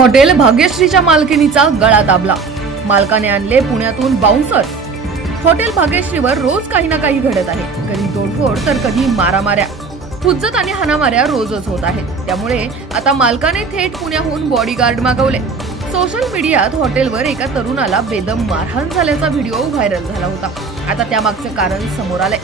Hotel भाग्यश्रीच्या मालकिनीचा गळा दाबला, मालकाने आणले पुण्यातून बाउन्सर। हॉटेल भाग्यश्रीवर रोज काही ना काही घडत आहे, कधी तोडफोड तर कधी मारामाऱ्या, हुज्जत आणि हाणामाऱ्या रोजच होत आहेत। त्यामुळे आता मालकाने थेट पुण्याहून बॉडीगार्ड मागवले। सोशल मीडियात हॉटेलवर एका तरुणाला बेदम मारहाण झाल्याचा व्हिडिओ व्हायरल झाला होता। आता त्यामागचे कारण समोर आले।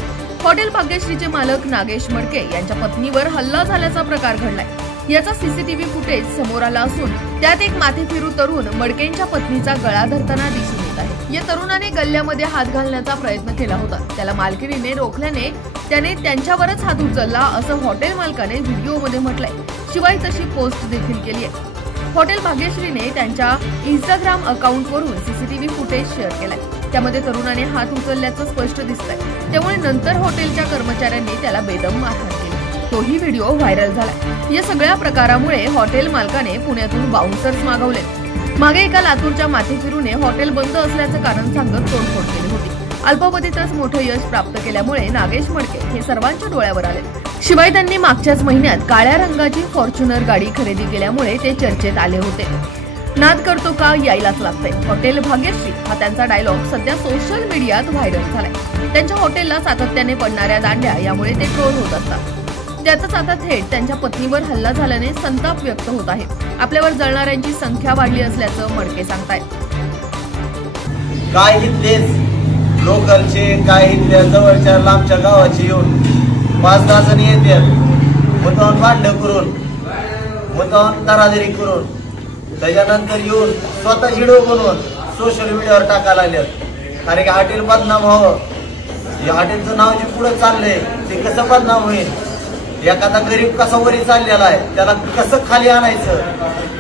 हॉटेल भाग्यश्रीचे मालक नागेश मडके यांच्या पत्नीवर हल्ला झाल्याचा प्रकार घडलाय। याचा सीसीटीव्ही फुटेज समोर आला असून त्यात एक माथेफिरू तरुण मडकेंच्या पत्नीचा गळा धरताना दिसून येत आहे। या तरुणाने गल्ल्यामध्ये हात घालण्याचा प्रयत्न केला होता, त्याला मालकिनीने रोखल्याने त्याने त्यांच्यावरच हात उचलला असं हॉटेल मालकाने व्हिडिओमध्ये म्हटलंय। शिवाय तशी पोस्ट देखील केली आहे। हॉटेल भाग्यश्रीने त्यांच्या इंस्टाग्राम अकाउंटवरून सीसीटीव्ही फुटेज शेअर केलाय। त्यामध्ये तरुणाने हात उचलल्याचं स्पष्ट दिसतंय। त्यामुळे नंतर हॉटेलच्या कर्मचाऱ्यांनी त्याला बेदम मारहाण केली। तोही व्हिडिओ व्हायरल झालाय। या सगळ्या प्रकारामुळे हॉटेल मालकाने पुण्यातून बाउन्सर्स मागवले। मागे एका लातूरच्या माथेफिरूने हॉटेल बंद असल्याचं कारण सांगत तोडफोड केली होती। अल्पावधीतच मोठं यश प्राप्त केल्यामुळे नागेश मडके हे सर्वांच्या डोळ्यावर आले। शिवाय त्यांनी मागच्याच महिन्यात काळ्या रंगाची फॉर्च्युनर गाडी खरेदी केल्यामुळे ते चर्चेत आले होते। नाद करतो का यायलाच लागतंय, हॉटेल भाग्यश्री हा त्यांचा डायलॉग सध्या सोशल मीडियात व्हायरल झालाय। त्यांच्या हॉटेलला सातत्याने पडणाऱ्या दांड्या यामुळे ते ट्रोल होत असतात। त्यातच आता थेट त्यांच्या पत्नीवर हल्ला झाल्याने संताप व्यक्त होत आहे। आपल्यावर जळणाऱ्यांची संख्या वाढली असल्याचं मडके सांगतायत। काय इथलेच लोकलचे, काय इथल्या जवळच्या लांबच्या गावाचे येऊन 5-10 जण येतात, मुद्दाम भांडण करून, मुद्दाम दरादरी करून, त्याच्यानंतर येऊन स्वतः व्हिडिओ बनवून सोशल मीडियावर टाकायला लागल्यात। कारण की हॉटेल बदनाम व्हावं, या हॉटेलचं नाव जे पुढे चाललंय ते कसं बदनाम होईल, एखादा गरीब कसा वरी चाललेला आहे त्याला कसं खाली आणायचं,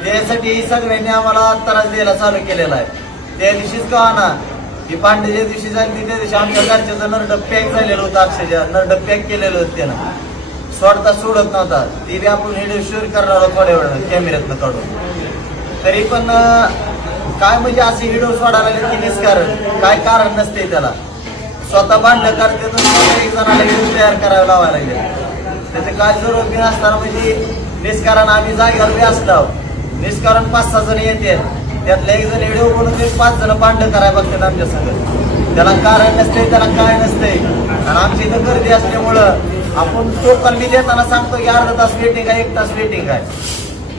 त्यासाठी सगळ्यांनी आम्हाला त्रास द्यायला चालू केलेला आहे। त्या दिवशीच का ना ही पांडे ज्या दिवशी झाली त्या दिवशी आमच्या घरच्याचं नरड पॅक झालेलं होतं, अक्षरशः नरड पॅक केलेलं होतं, त्यानं सोडता सोडत नव्हता। ती बी आपण व्हिडिओ शूट करणार आहोत थोड्या वेळानं कॅमेऱ्यातनं काढून। तरी पण काय म्हणजे असे व्हिडिओ सोडायला की निष्कारण, काय कारण नसते त्याला, स्वतः भांडण करते तर एक जणाला व्हिडिओ तयार करायला लावायला लागले। त्याचे काय जरूरत बी नसताना म्हणजे निष्कारण आम्ही जागेवर बी असलो, निष्कारण 5-6 जण येते, त्यातला एक जण व्हिडिओ बनवून 5 जण भांडण करायला बघतात आमच्या संग। त्याला कारण नसते, त्याला काय नसते। आणि आमची इथं गर्दी असल्यामुळं आपण टोकन बी देताना सांगतो की अर्धा तास वेटिंग आहे, 1 तास वेटिंग आहे,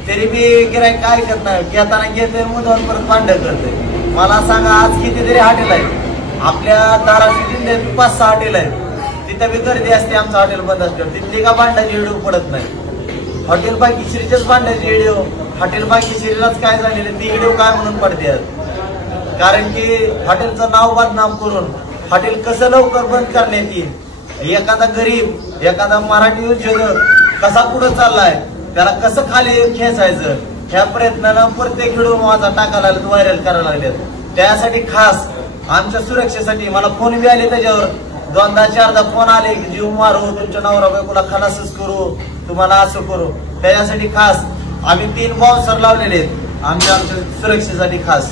तरी बी गिराईक काय ऐकत नाही, घेताना घेतोय मुद्दाम परत भांडण करतोय। मला सांगा आज कितीतरी हॉटेल आहे आपल्या धाराशिव जिल्ह्यात, 5-6 हॉटेल आहेत, तिथं बी गर्दी असते, आमचं हॉटेल बंद असतं, तिथली का भांड्याचे व्हिडिओ पडत नाही। हॉटेल भाग्यश्रीच्याच भांड्याचे व्हिडिओ, हॉटेल भाग्यश्रीलाच काय झालेले ती व्हिडिओ काय म्हणून पडतात, कारण की हॉटेलचं नाव बदनाम करून हॉटेल कसं लवकर बंद करण्यात येईल, एखादा गरीब, एखादा मराठी उद्योजक कसा पुढे चाललाय त्याला कसं खाली खेचायचं, ह्या प्रयत्नानं प्रत्येक व्हिडिओ माझा टाकायला लागले, व्हायरल करायला लागले। त्यासाठी खास आमच्या सुरक्षेसाठी मला फोन बी आले, त्याच्यावर 2दा-4दा फोन आले की जीव मारू, तुमच्या नवरा बायकोला खलासच करू, तुम्हाला असं करू। त्याच्यासाठी खास आम्ही 3 बाउन्सर लावलेले आहेत आमच्या सुरक्षेसाठी खास।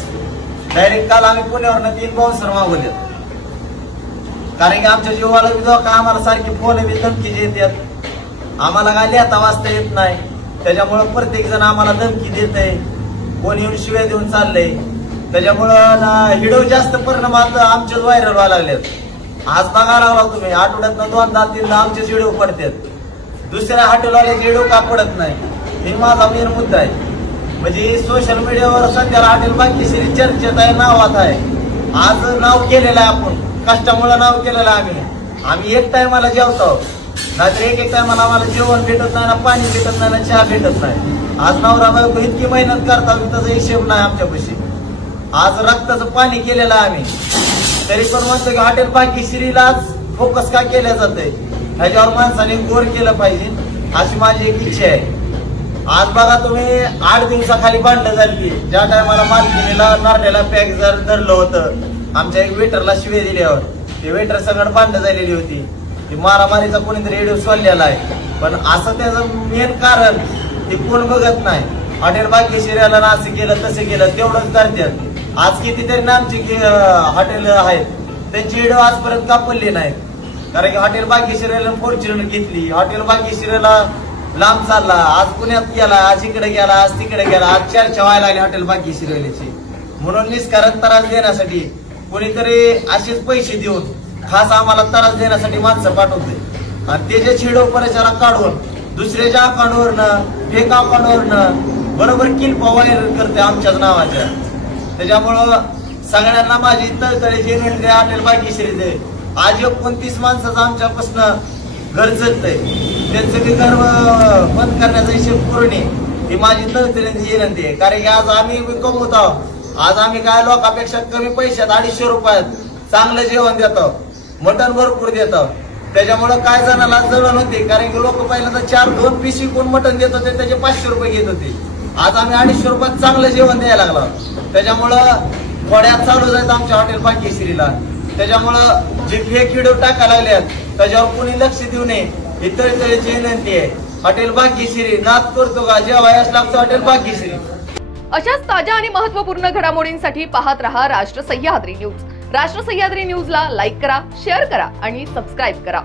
डायरेक्ट काल आम्ही पुण्यावरनं 3 बाउन्सर मागवले, कारण की आमच्या जीवाला बी धोका, आम्हाला सारखी फोन बी धमकी देतात, आम्हाला काय लिहिता वाचता येत नाही, त्याच्यामुळं प्रत्येक जण आम्हाला धमकी देत आहे, कोण येऊन शिव्या देऊन चाललंय। त्याच्यामुळं व्हिडिओ जास्त परिणामात आमचेच व्हायरल व्हायला लागलेत। आज बघायला लागला तुम्ही आठवड्यातनं 2दा-3दा आमचेच व्हिडिओ पडतात, दुसऱ्या हॉटेलवाल्याचे व्हिडिओ का पडत नाही, हे माझा मेन मुद्दा आहे। म्हणजे सोशल मीडियावर सध्याला हॉटेल भाग्यश्री चर्चेत आहे, नावात आहे, आज नाव केलेलं आहे, आपण कष्टामुळे नाव केलेलं आहे। आम्ही एक टायमाला जेवतो, नाहीतर एक टायमाला आम्हाला जेवण भेटत नाही, ना पाणी भेटत नाही, ना चहा भेटत नाही। आज नवरा बायको इतकी मेहनत करतात त्याचा हिशेब नाही आमच्यापाशी। आज रक्ताचं पाणी केलेलं आहे आम्ही, तरी पण म्हणतो की हॉटेल भाग्यश्रीलाच फोकस का केलं जातंय, ह्याच्यावर माणसाने गौर केलं पाहिजे, अशी माझी एक इच्छा आहे। आज बघा तुम्ही 8 दिवसाखाली भांडणं झाली, ज्या टायमाला मालकिनीला नारळाला पॅक धरलं होतं, आमच्या एक वेटरला शिवे दिल्यावर ते वेटर सगळं भांडणं झालेली होती, ती मारामारीचा कोणीतरी व्हिडिओ सोडलेला आहे। पण असं त्याचं मेन कारण ते कोण बघत नाही, हॉटेल भाग्यश्रीला ना असं केलं तसं केलं तेवढंच करतात। आज कितीतरी ना आमची हॉटेल आहेत त्यांची व्हिडिओ आजपर्यंत का पडली नाहीत, कारण की हॉटेल भाग्यश्रीला फॉर्च्युनर घेतली, हॉटेल भाग्यश्रीला लांब चालला, आज पुण्यात गेला, आज इकडे गेला, आज तिकडे गेला, आज चर्चा व्हायला लागली हॉटेल भाग्यश्रीवाल्याची. म्हणून निष्कारण त्रास देण्यासाठी कोणीतरी असेच पैसे देऊन खास आम्हाला त्रास देण्यासाठी माणसं पाठवते आणि त्याच्या छिडो परिचयाला काढून दुसऱ्याच्या अकाउंटवरनं फेक अकाउंटवरनं बरोबर किल्पा व्हायरल करते आमच्याच नावाच्या. त्याच्यामुळं सगळ्यांना माझी तळतळीची विनंती हॉटेल भाग्यश्री आज 29 माणसाचं आमच्यापासून घर चालतंय, त्यांचं ते घर बंद करण्याचा हिशेब पूर्ण ही माझी तळतळीची विनंती आहे. कारण की आज आम्ही कमवत आहोत, आज आम्ही काय लोकांपेक्षा कमी पैशात 250 रुपयात चांगलं जेवण देतो, मटण भरपूर देतो. त्याच्यामुळे काय जणाला जळण होते, कारण की लोक पहिल्यांदा 2 पीस विकून मटण देत होते, त्याचे 500 रुपये घेत होते. आज आम्ही 250 रुपयात चांगलं जेवण द्यायला लागलो. त्याच्यामुळं थोड्यात चालू जायचं आमच्या हॉटेल भाग्यश्रीला. त्याच्यामुळं जे फेक व्हिडिओ टाकायला लागल्यात त्याच्यावर कोणी लक्ष देऊ नये ही तळतळीची विनंती आहे. हॉटेल भाग्यश्री नाद करतो का जेवायला लागतो हॉटेल भाग्यश्री. अशाच ताज्या आणि महत्त्वपूर्ण घडामोडींसाठी पाहत रहा राष्ट्र सह्याद्री न्यूज. राष्ट्र सह्याद्री न्यूजला लाईक करा, शेअर करा आणि सबस्क्राईब करा.